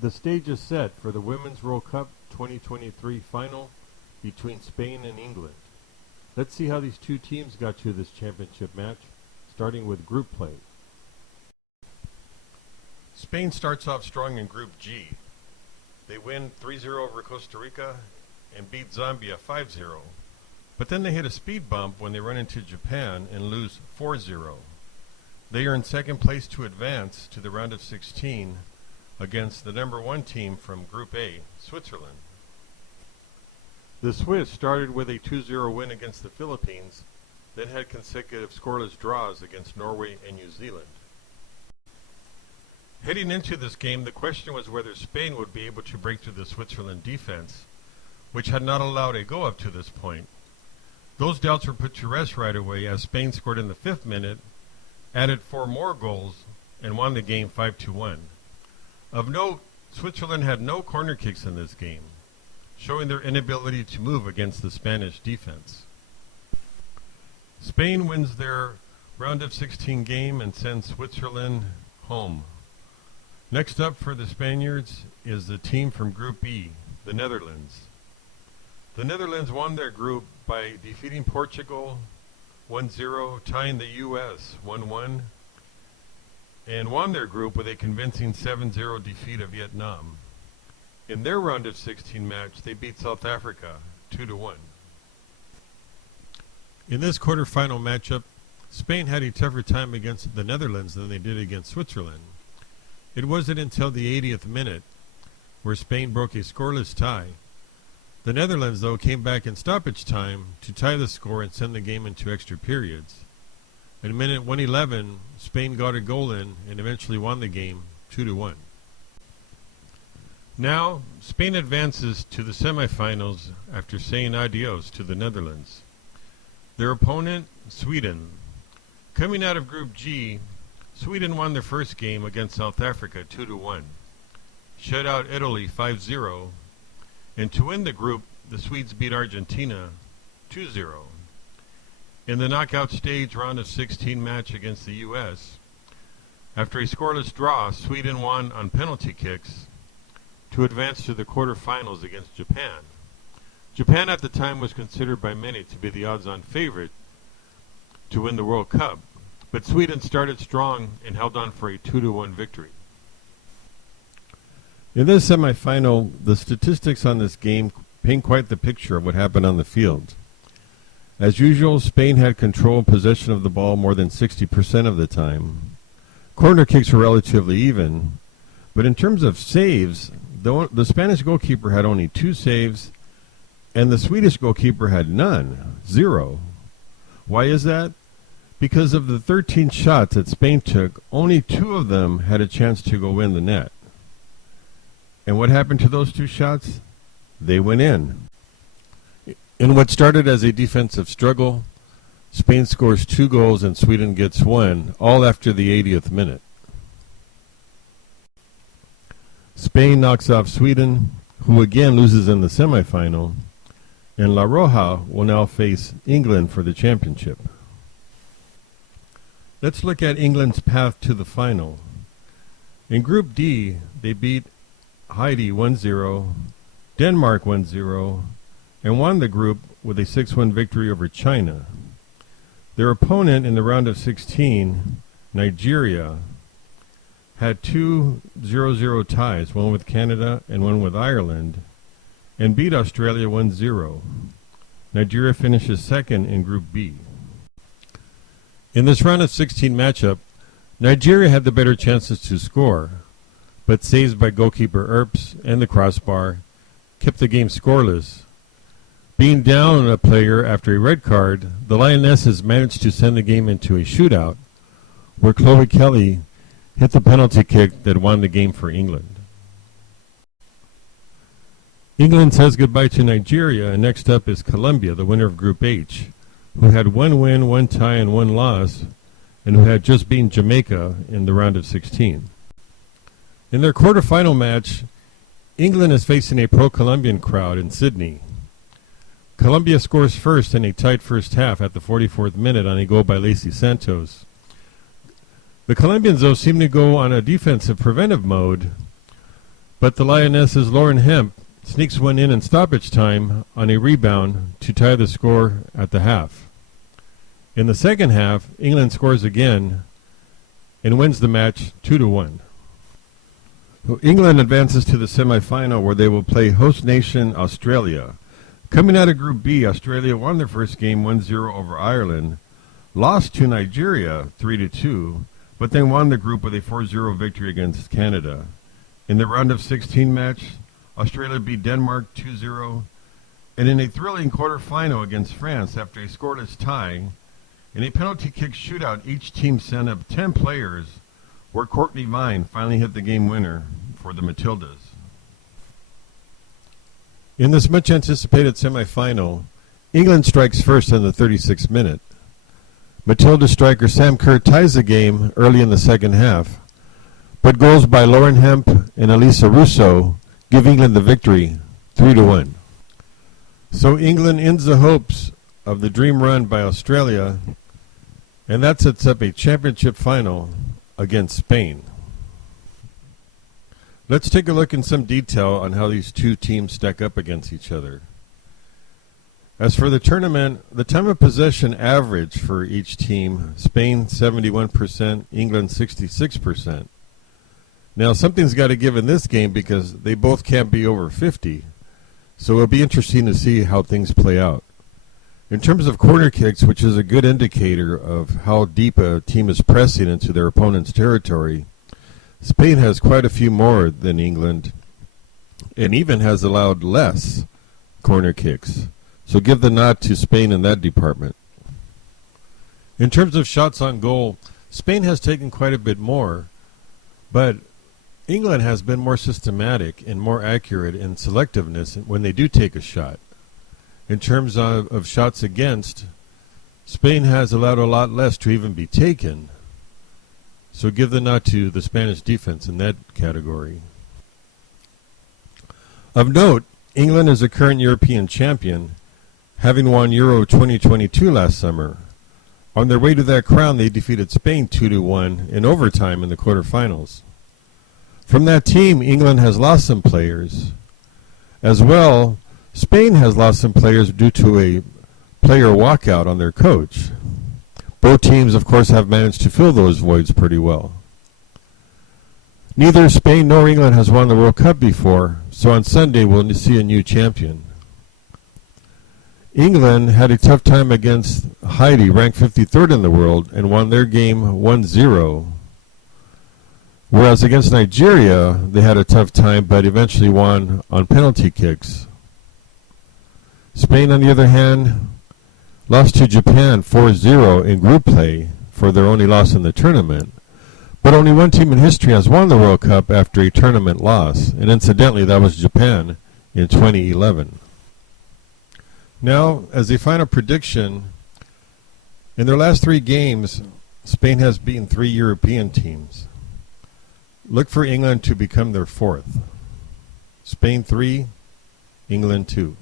The stage is set for the Women's World Cup 2023 final between Spain and England. Let's see how these two teams got to this championship match, starting with group play. Spain starts off strong in Group G. They win 3-0 over Costa Rica and beat Zambia 5-0. But then they hit a speed bump when they run into Japan and lose 4-0. They are in second place to advance to the round of 16 against the number 1 team from Group A, Switzerland. The Swiss started with a 2-0 win against the Philippines, then had consecutive scoreless draws against Norway and New Zealand. Heading into this game, the question was whether Spain would be able to break through the Switzerland defense, which had not allowed a go up to this point. Those doubts were put to rest right away as Spain scored in the 5th minute, added 4 more goals, and won the game 5-1. Of note, Switzerland had no corner kicks in this game, showing their inability to move against the Spanish defense. Spain wins their round of 16 game and sends Switzerland home. Next up for the Spaniards is the team from Group E, the Netherlands. The Netherlands won their group by defeating Portugal 1-0, tying the U.S. 1-1, and won their group with a convincing 7-0 defeat of Vietnam. In their round of 16 match, they beat South Africa 2-1. In this quarterfinal matchup, Spain had a tougher time against the Netherlands than they did against Switzerland. It wasn't until the 80th minute where Spain broke a scoreless tie. The Netherlands, though, came back in stoppage time to tie the score and send the game into extra periods. In minute 111, Spain got a goal in and eventually won the game 2-1. Now, Spain advances to the semifinals after saying adios to the Netherlands. Their opponent, Sweden. Coming out of Group G, Sweden won their first game against South Africa 2-1, shut out Italy 5-0, and to win the group, the Swedes beat Argentina 2-0. In the knockout stage round of 16 match against the U.S., after a scoreless draw, Sweden won on penalty kicks to advance to the quarterfinals against Japan. Japan at the time was considered by many to be the odds-on favorite to win the World Cup, but Sweden started strong and held on for a 2-1 victory. In this semifinal, the statistics on this game paint quite the picture of what happened on the field. As usual, Spain had control and possession of the ball more than 60% of the time. Corner kicks were relatively even, but in terms of saves, the Spanish goalkeeper had only 2 saves, and the Swedish goalkeeper had none, 0. Why is that? Because of the 13 shots that Spain took, only 2 of them had a chance to go in the net. And what happened to those 2 shots? They went in. In what started as a defensive struggle, Spain scores 2 goals and Sweden gets 1, all after the 80th minute. Spain knocks off Sweden, who again loses in the semifinal, and La Roja will now face England for the championship. Let's look at England's path to the final. In Group D, they beat Haiti 1-0, Denmark 1-0, and won the group with a 6-1 victory over China. Their opponent in the round of 16, Nigeria, had 2 0-0 ties, one with Canada and one with Ireland, and beat Australia 1-0. Nigeria finishes second in Group B. In this round of 16 matchup, Nigeria had the better chances to score, but saves by goalkeeper Earps and the crossbar kept the game scoreless. Being down a player after a red card, the Lionesses managed to send the game into a shootout, where Chloe Kelly hit the penalty kick that won the game for England. England says goodbye to Nigeria, and next up is Colombia, the winner of Group H, who had 1 win, 1 tie, and 1 loss, and who had just beaten Jamaica in the round of 16. In their quarterfinal match, England is facing a pro-Colombian crowd in Sydney. Colombia scores first in a tight first half at the 44th minute on a goal by Lacey Santos. The Colombians, though, seem to go on a defensive preventive mode, But the Lionesses' Lauren Hemp sneaks one in stoppage time on a rebound to tie the score at the half. In the second half, England scores again and wins the match 2-1. So England advances to the semifinal where they will play host nation Australia. Coming out of Group B, Australia won their first game 1-0 over Ireland, lost to Nigeria 3-2, but then won the group with a 4-0 victory against Canada. In the round of 16 match, Australia beat Denmark 2-0, and in a thrilling quarterfinal against France after a scoreless tie, in a penalty kick shootout, each team sent up 10 players where Courtney Vine finally hit the game winner for the Matildas. In this much anticipated semifinal, England strikes first in the 36th minute. Matilda striker Sam Kerr ties the game early in the second half, but goals by Lauren Hemp and Elisa Russo give England the victory 3-1. So England ends the hopes of the dream run by Australia, and that sets up a championship final against Spain. Let's take a look in some detail on how these two teams stack up against each other. As for the tournament, the time of possession average for each team, Spain 71%, England 66%. Now something's got to give in this game because they both can't be over 50, so it'll be interesting to see how things play out. In terms of corner kicks, which is a good indicator of how deep a team is pressing into their opponent's territory, Spain has quite a few more than England and even has allowed less corner kicks. So give the nod to Spain in that department. In terms of shots on goal, Spain has taken quite a bit more, but England has been more systematic and more accurate in selectiveness when they do take a shot. In terms of shots against, Spain has allowed a lot less to even be taken. So give the nod to the Spanish defense in that category. Of note, England is a current European champion, having won Euro 2022 last summer. On their way to that crown, they defeated Spain 2-1 in overtime in the quarterfinals. From that team, England has lost some players. As well, Spain has lost some players due to a player walkout on their coach. Both teams, of course, have managed to fill those voids pretty well. Neither Spain nor England has won the World Cup before, so on Sunday we'll see a new champion. England had a tough time against Haiti, ranked 53rd in the world, and won their game 1-0. Whereas against Nigeria, they had a tough time, but eventually won on penalty kicks. Spain, on the other hand, lost to Japan 4-0 in group play for their only loss in the tournament. But only one team in history has won the World Cup after a tournament loss, and incidentally that was Japan in 2011. Now, as a final prediction, in their last 3 games, Spain has beaten 3 European teams. Look for England to become their 4th. Spain 3, England 2.